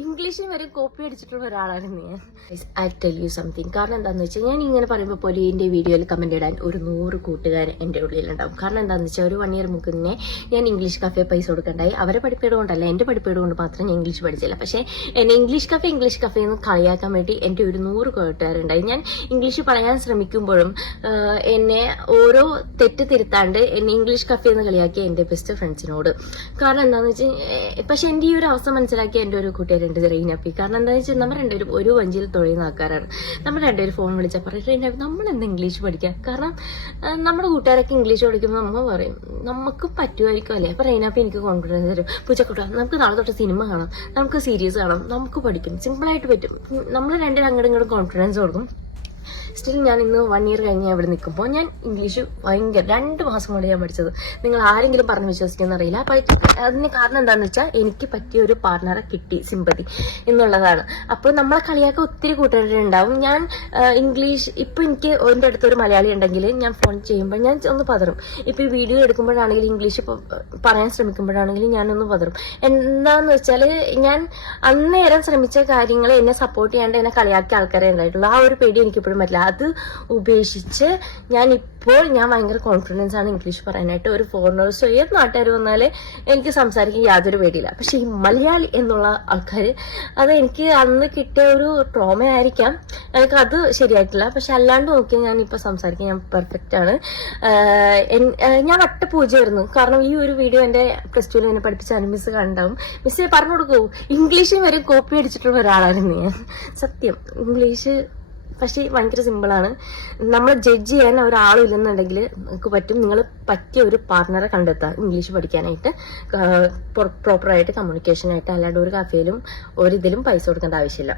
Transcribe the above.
ഇംഗ്ലീഷിൽ വരെ കോപ്പി അടിച്ചിട്ടുള്ള ഒരാളാണ് ഞാൻ. I tell you something. കാരണം എന്താണെന്ന് വെച്ചാൽ ഞാൻ ഇങ്ങനെ പറയുമ്പോൾ പോലും എൻ്റെ വീഡിയോയിൽ കമൻറ്റ് ഇടാൻ ഒരു 100 കൂട്ടുകാർ എൻ്റെ ഉള്ളിലുണ്ടാവും. കാരണം എന്താണെന്ന് വെച്ചാൽ ഒരു 1 ഇയർ മുന്നേ ഞാൻ ഇംഗ്ലീഷ് കഫേ പൈസ കൊടുക്കണ്ടായി. അവരെ പഠിപ്പേട് കൊണ്ടല്ല, എൻ്റെ പഠിപ്പേട് കൊണ്ട് മാത്രം ഞാൻ ഇംഗ്ലീഷ് പഠിച്ചില്ല. പക്ഷേ എന്നെ ഇംഗ്ലീഷ് കഫേ എന്ന് കളിയാക്കാൻ വേണ്ടി എൻ്റെ ഒരു 100 കൂട്ടുകാരുണ്ടായി. ഞാൻ ഇംഗ്ലീഷ് പറയാൻ ശ്രമിക്കുമ്പോഴും എന്നെ ഓരോ തെറ്റ് തിരുത്താണ്ട് എന്നെ ഇംഗ്ലീഷ് കഫേ എന്ന് കളിയാക്കിയ എൻ്റെ ബെസ്റ്റ് ഫ്രണ്ട്സിനോട്. കാരണം എന്താണെന്ന് വെച്ചാൽ പക്ഷെ എൻ്റെ ഈ ഒരു അവസ്ഥ മനസ്സിലാക്കിയ എൻ്റെ ഒരു കൂട്ടുകാരുണ്ട് റീനപ്പി. കാരണം എന്താണെന്ന് വെച്ചാൽ നമ്മൾ രണ്ടുപേരും ഒരു വഞ്ചിയിൽ തൊഴിയുന്ന ആൾക്കാരാണ്. നമ്മൾ രണ്ടുപേരും ഫോൺ വിളിച്ചാൽ പറയും റീനപ്പി നമ്മളെന്താ ഇംഗ്ലീഷ് പഠിക്കുക. കാരണം നമ്മുടെ കൂട്ടുകാരൊക്കെ ഇംഗ്ലീഷ് പഠിക്കുമ്പോൾ നമ്മൾ പറയും നമുക്ക് പറ്റുമായിരിക്കും അല്ലേ. അപ്പോൾ റീനപ്പി എനിക്ക് കോൺഫിഡൻസ് തരും. പൂച്ചക്കുട്ട നമുക്ക് നാളെ തൊട്ട് സിനിമ കാണാം, നമുക്ക് സീരീസ് കാണാം, നമുക്ക് പഠിക്കും, സിമ്പിളായിട്ട് പറ്റും. നമ്മൾ രണ്ടുപേരും അങ്ങോട്ടും ഇങ്ങോട്ടും കോൺഫിഡൻസ് കൊടുക്കും. സ്റ്റിൽ ഞാൻ ഇന്ന് 1 ഇയർ കഴിഞ്ഞ് അവിടെ നിൽക്കുമ്പോൾ ഞാൻ ഇംഗ്ലീഷ് ഭയങ്കര 2 മാസം കൊണ്ട് ഞാൻ പഠിച്ചത്. നിങ്ങൾ ആരെങ്കിലും പറഞ്ഞ് വിശ്വസിക്കുന്ന അറിയില്ല. അതിന് കാരണം എന്താണെന്ന് വെച്ചാൽ എനിക്ക് പറ്റിയ ഒരു പാർട്ണറെ കിട്ടി, സിമ്പതി എന്നുള്ളതാണ്. അപ്പോൾ നമ്മളെ കളിയാക്കാൻ ഒത്തിരി കൂട്ടുകാരുണ്ടാവും. ഞാൻ ഇംഗ്ലീഷ് ഇപ്പം എനിക്ക് എൻ്റെ അടുത്തൊരു മലയാളി ഉണ്ടെങ്കിൽ ഞാൻ ഫോൺ ചെയ്യുമ്പോൾ ഞാൻ ഒന്ന് പതറും. ഇപ്പം ഈ വീഡിയോ എടുക്കുമ്പോഴാണെങ്കിലും ഇംഗ്ലീഷ് പറയാൻ ശ്രമിക്കുമ്പോഴാണെങ്കിലും ഞാനൊന്ന് പതറും. എന്താണെന്ന് വെച്ചാൽ ഞാൻ അന്നേരം ശ്രമിച്ച കാര്യങ്ങൾ എന്നെ സപ്പോർട്ട് ചെയ്യാണ്ട് എന്നെ കളിയാക്കിയ ആൾക്കാരെ ഉണ്ടായിട്ടുള്ളൂ. ആ ഒരു പേടി എനിക്കിപ്പോഴും പറ്റില്ല. അത് ഉപേക്ഷിച്ച് ഞാൻ ഭയങ്കര കോൺഫിഡൻസ് ആണ് ഇംഗ്ലീഷ് പറയാനായിട്ട്. ഒരു ഫോറിനേഴ്സോ ഏത് നാട്ടുകാർ വന്നാലേ എനിക്ക് സംസാരിക്കാൻ യാതൊരു പേടിയില്ല. പക്ഷെ ഈ മലയാളി എന്നുള്ള ആൾക്കാർ അത് എനിക്ക് അന്ന് കിട്ടിയ ഒരു ട്രോമ ആയിരിക്കാം, എനിക്ക് അത് ശരിയായിട്ടില്ല. പക്ഷെ അല്ലാണ്ട് നോക്കിയാൽ ഞാൻ ഇപ്പൊ സംസാരിക്കാൻ ഞാൻ പെർഫെക്റ്റ് ആണ്. ഞാൻ പൂജയായിരുന്നു. കാരണം ഈ ഒരു വീഡിയോ എന്റെ +2 എന്നെ പഠിപ്പിച്ച മിസ് കണ്ടാവും. മിസ്സിനെ പറഞ്ഞു കൊടുക്കൂ ഇംഗ്ലീഷിൽ വരെ കോപ്പി അടിച്ചിട്ടുള്ള ഒരാളായിരുന്നു ഞാൻ. സത്യം ഇംഗ്ലീഷ് പക്ഷേ ഭയങ്കര സിമ്പിളാണ്. നമ്മളെ ജഡ്ജ് ചെയ്യാൻ ഒരാളും ഇല്ലെന്നുണ്ടെങ്കിൽ നിങ്ങൾക്ക് പറ്റും. നിങ്ങൾ പറ്റിയ ഒരു പാർട്ണറെ കണ്ടെത്തുക ഇംഗ്ലീഷ് പഠിക്കാനായിട്ട്, പ്രോപ്പറായിട്ട് കമ്മ്യൂണിക്കേഷനായിട്ട്. അല്ലാണ്ട് ഒരു കഫേയിലും ഒരു ഇതിലും പൈസ കൊടുക്കേണ്ട ആവശ്യമില്ല.